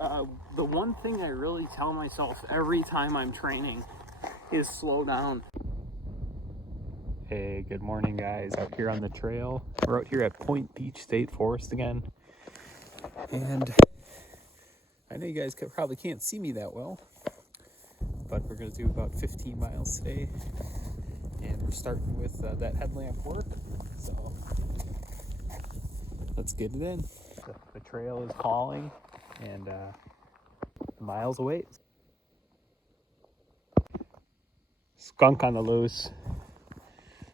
The one thing I really tell myself every time I'm training is slow down. Hey, good morning guys, out here on the trail. We're out here at Point Beach State Forest again. And I know you guys probably can't see me that well, but we're gonna do about 15 miles today. And we're starting with that headlamp work, so let's get it in. The trail is calling and miles away. Skunk on the loose.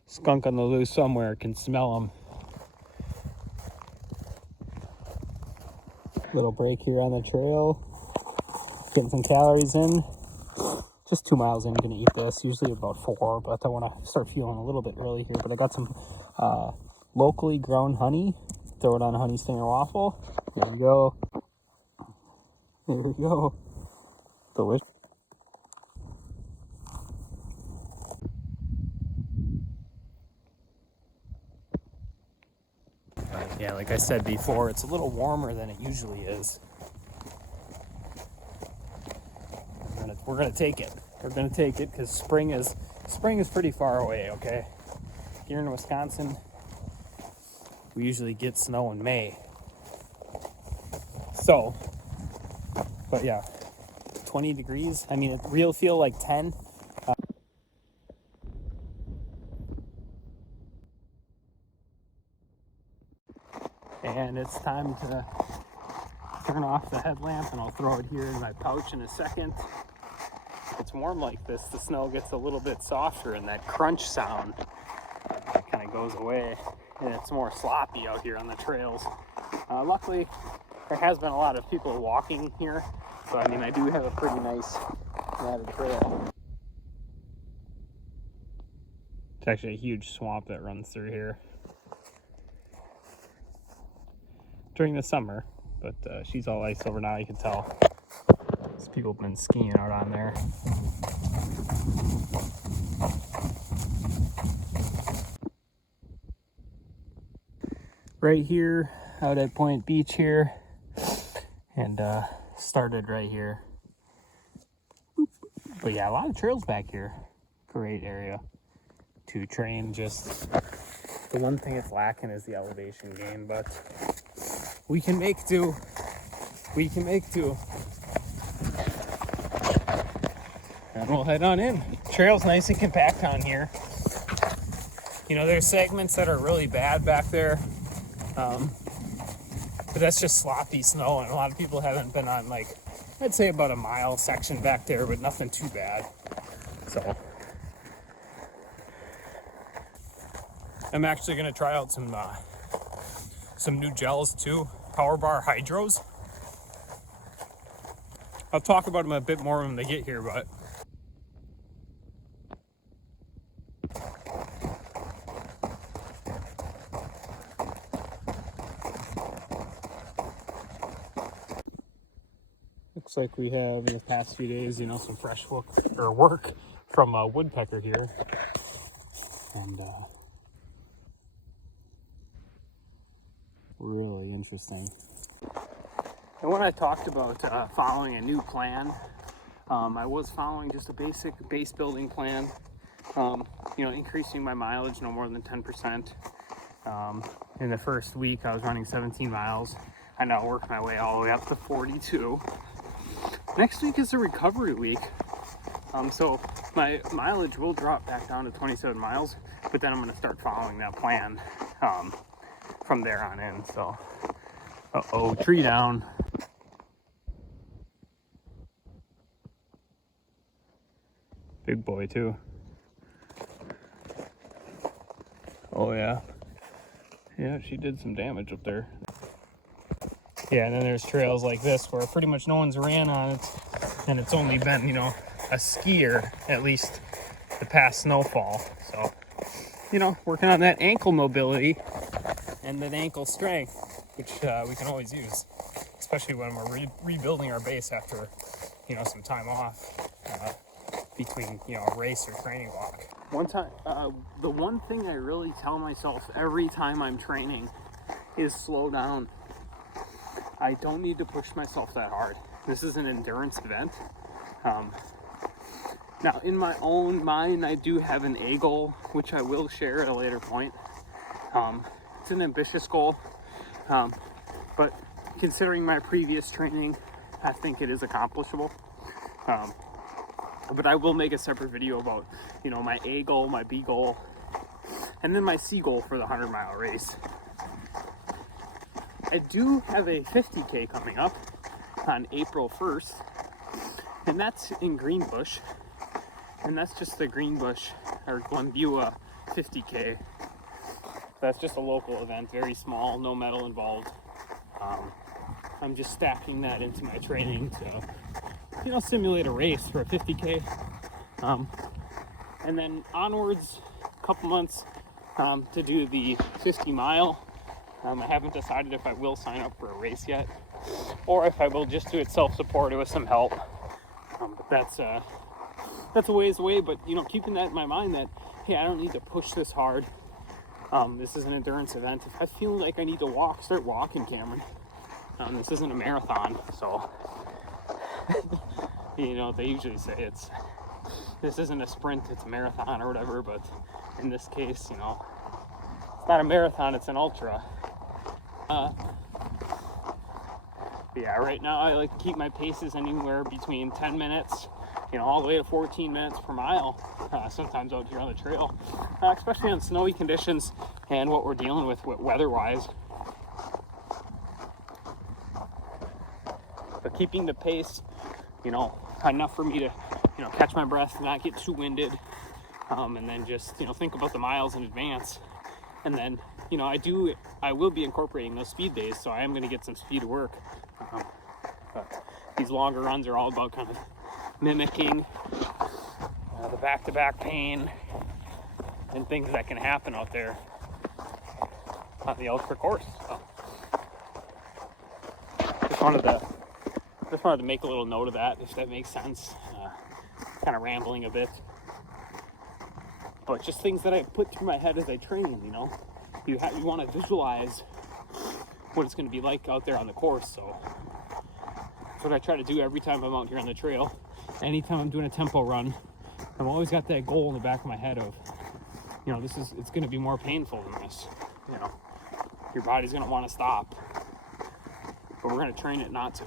Skunk on the loose somewhere, can smell him. Little break here on the trail. Getting some calories in. Just 2 miles in, gonna eat this. Usually about 4, but I wanna start feeling a little bit early here. But I got some locally grown honey. Throw it on a honey stinger waffle. There we go. There we go. Delicious. Yeah, like I said before, it's a little warmer than it usually is. We're gonna take it. We're gonna take it because spring is pretty far away. Okay, here in Wisconsin, we usually get snow in May. So, but yeah, 20 degrees. I mean, it real feel like 10. And it's time to turn off the headlamp, and I'll throw it here in my pouch in a second. It's warm like this, the snow gets a little bit softer and that crunch sound kind of goes away, and it's more sloppy out here on the trails. Luckily, there has been a lot of people walking here, so I mean, I do have a pretty nice matted trail. It's actually a huge swamp that runs through here during the summer, but she's all ice over now, you can tell. These people have been skiing out on there. Right here, out at Point Beach here, and started right here. But yeah, a lot of trails back here. Great area to train. Just the one thing it's lacking is the elevation gain, but we can make do. We can make do. And we'll head on in. Trail's nice and compact on here. You know, there's segments that are really bad back there. But that's just sloppy snow, and a lot of people haven't been on, like, I'd say about a mile section back there, but nothing too bad. So I'm actually gonna try out some new gels too, Power Bar Hydros. I'll talk about them a bit more when they get here, but looks like we have in the past few days, you know, some fresh work from a woodpecker here, and really interesting. And when I talked about following a new plan, I was following just a basic base building plan. You know, increasing my mileage no more than 10%. In the first week, I was running 17 miles. I now work my way all the way up to 42. Next week is a recovery week, so my mileage will drop back down to 27 miles, but then I'm going to start following that plan from there on in. So, uh-oh, tree down. Big boy too. Oh yeah. Yeah, she did some damage up there. Yeah, and then there's trails like this where pretty much no one's ran on it, and it's only been, you know, a skier at least the past snowfall. So, you know, working on that ankle mobility and that ankle strength, which we can always use, especially when we're rebuilding our base after, you know, some time off between, you know, a race or training block. One time, the one thing I really tell myself every time I'm training is slow down. I don't need to push myself that hard. This is an endurance event. Now, in my own mind, I do have an A goal, which I will share at a later point. It's an ambitious goal, but considering my previous training, I think it is accomplishable. But I will make a separate video about, you know, my A goal, my B goal, and then my C goal for the 100-mile race. I do have a 50K coming up on April 1st, and that's in Greenbush, and that's just the Greenbush or Glenbua 50K. That's just a local event, very small, no medal involved. I'm just stacking that into my training to, you know, simulate a race for a 50K. And then onwards, a couple months to do the 50-mile. I haven't decided if I will sign up for a race yet, or if I will just do it self-supported with some help. But that's a ways away. But you know, keeping that in my mind that, hey, I don't need to push this hard. This is an endurance event. If I feel like I need to walk, start walking, Cameron. This isn't a marathon, so you know, they usually say this isn't a sprint, it's a marathon or whatever, but in this case, you know, it's not a marathon, it's an ultra. Yeah, right now I like to keep my paces anywhere between 10 minutes, you know, all the way to 14 minutes per mile, sometimes out here on the trail, especially on snowy conditions and what we're dealing with weather-wise. But keeping the pace, you know, enough for me to, you know, catch my breath, not get too winded, and then just, you know, think about the miles in advance. And then, you know, I will be incorporating those speed days, so I am going to get some speed work. But these longer runs are all about kind of mimicking the back-to-back pain and things that can happen out there on the ultra course. So just wanted to make a little note of that, if that makes sense. Kind of rambling a bit, but just things that I put through my head as I train. You know, you want to visualize what it's going to be like out there on the course. So that's what I try to do every time I'm out here on the trail. Anytime I'm doing a tempo run, I've always got that goal in the back of my head of, you know, it's going to be more painful than this. You know, your body's going to want to stop, but we're going to train it not to.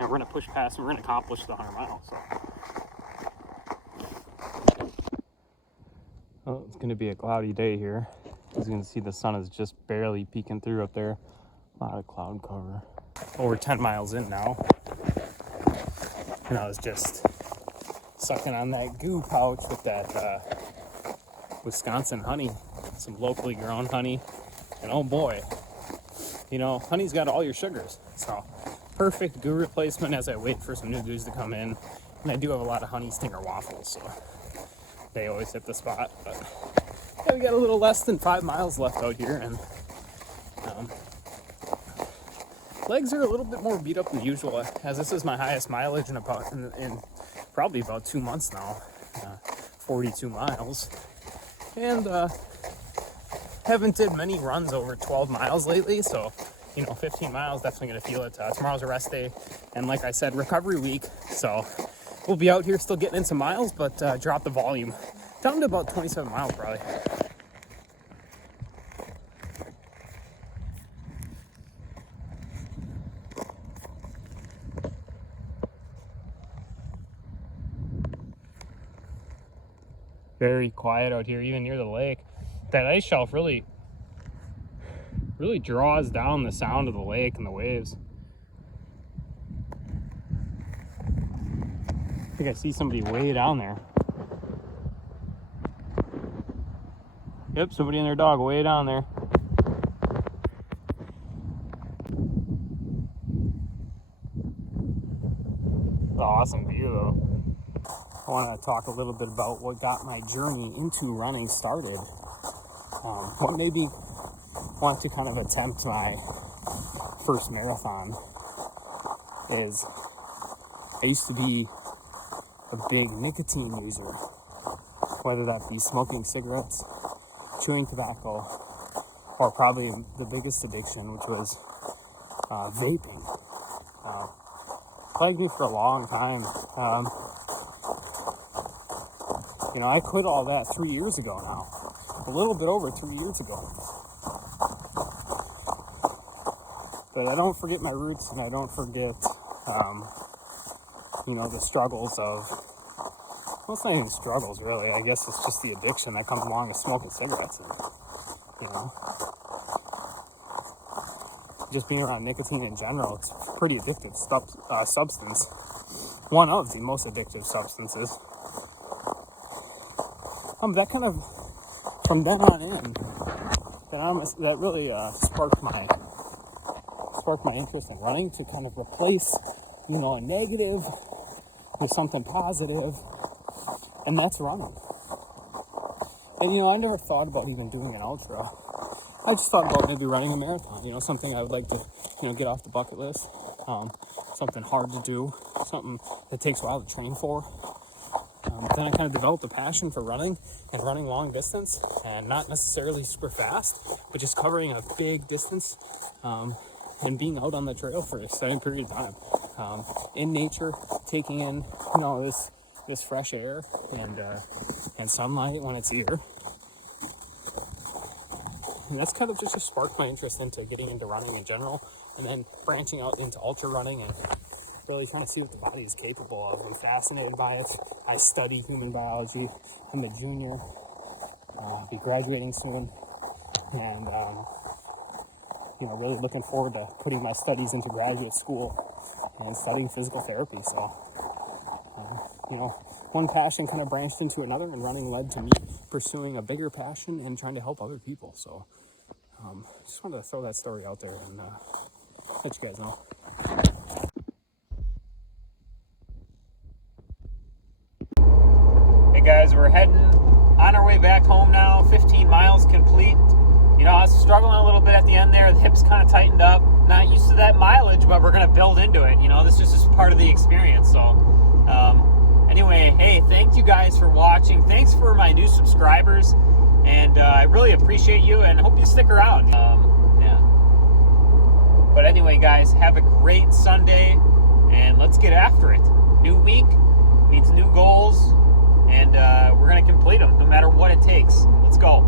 And we're going to push past and we're going to accomplish the 100 miles. So. Well, it's going to be a cloudy day here. As you can see, the sun is just barely peeking through up there. A lot of cloud cover. Over 10 miles in now. And I was just sucking on that goo pouch with that Wisconsin honey. Some locally grown honey. And oh boy, you know, honey's got all your sugars. So perfect goo replacement as I wait for some new goos to come in. And I do have a lot of honey stinger waffles, so they always hit the spot. But yeah, we got a little less than 5 miles left out here, and legs are a little bit more beat up than usual, as this is my highest mileage in probably about 2 months now. 42 miles, and haven't did many runs over 12 miles lately, so you know, 15 miles, definitely going to feel it. Tomorrow's a rest day, and like I said, recovery week, so we'll be out here still getting in some miles, but drop the volume down to about 27 miles probably. Very quiet out here, even near the lake. That ice shelf really draws down the sound of the lake and the waves. I think I see somebody way down there. Yep, somebody and their dog way down there. Awesome view though. I want to talk a little bit about what got my journey into running started. What made me want to kind of attempt my first marathon is I used to be a big nicotine user, whether that be smoking cigarettes, chewing tobacco, or probably the biggest addiction, which was vaping. Plagued me for a long time. I quit all that 3 years ago now. A little bit over 3 years ago. But I don't forget my roots, and I don't forget, the struggles of, well, it's not even struggles, really. I guess it's just the addiction that comes along with smoking cigarettes. And, just being around nicotine in general, it's a pretty addictive substance. One of the most addictive substances. That kind of, from then on in, that really sparked my interest in running, to kind of replace, a negative with something positive, and that's running. And I never thought about even doing an ultra. I just thought about maybe running a marathon, something I would like to, get off the bucket list, something hard to do, something that takes a while to train for. Then I kind of developed a passion for running and running long distance, and not necessarily super fast, but just covering a big distance, and being out on the trail for a extended period of time, in nature, taking in, this fresh air and sunlight when it's here. And that's kind of just sparked my interest into getting into running in general, and then branching out into ultra running and really trying to see what the body is capable of. I'm fascinated by it. I study human biology. I'm a junior. I'll be graduating soon, and really looking forward to putting my studies into graduate school and studying physical therapy. So, one passion kind of branched into another, and running led to me pursuing a bigger passion and trying to help other people. So, just wanted to throw that story out there and let you guys know. Hey guys, we're heading on our way back home now. 15 miles complete. I was struggling a little bit at the end there. The hips kind of tightened up. Not used to that mileage, but we're going to build into it. This is just part of the experience. So, anyway, hey, thank you guys for watching. Thanks for my new subscribers. And I really appreciate you, and hope you stick around. But anyway, guys, have a great Sunday, and let's get after it. New week means new goals, and we're going to complete them no matter what it takes. Let's go.